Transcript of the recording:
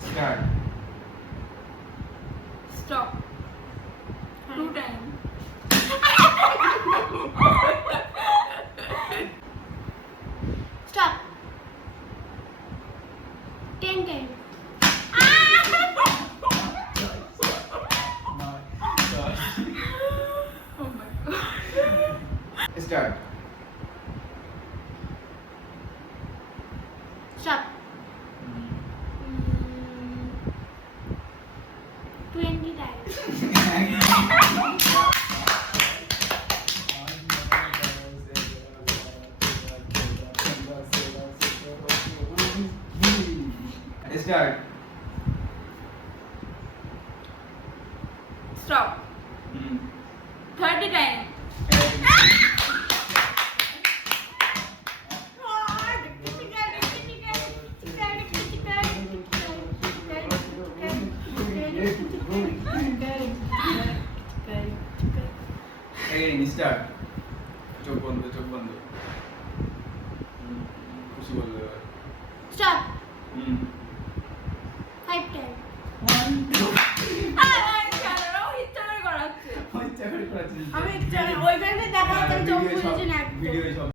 Start. Stop. 2 times. Stop. 10 times. Oh my god. Start. Stop. 20 times. Start. Stop. 30 times. Again, start. চোখ বন্ধ, চোখ বন্ধ। খুশি বলবে এবার। Stop. 5 times. ইচ্ছা করে করাচ্ছে। ওই চাকরি করাচ্ছিস। আমি ওইভাবে দেখা হ্যাঁ, চোখ ভিডিও সব- বুঝেছি না একদম। ভিডিও সব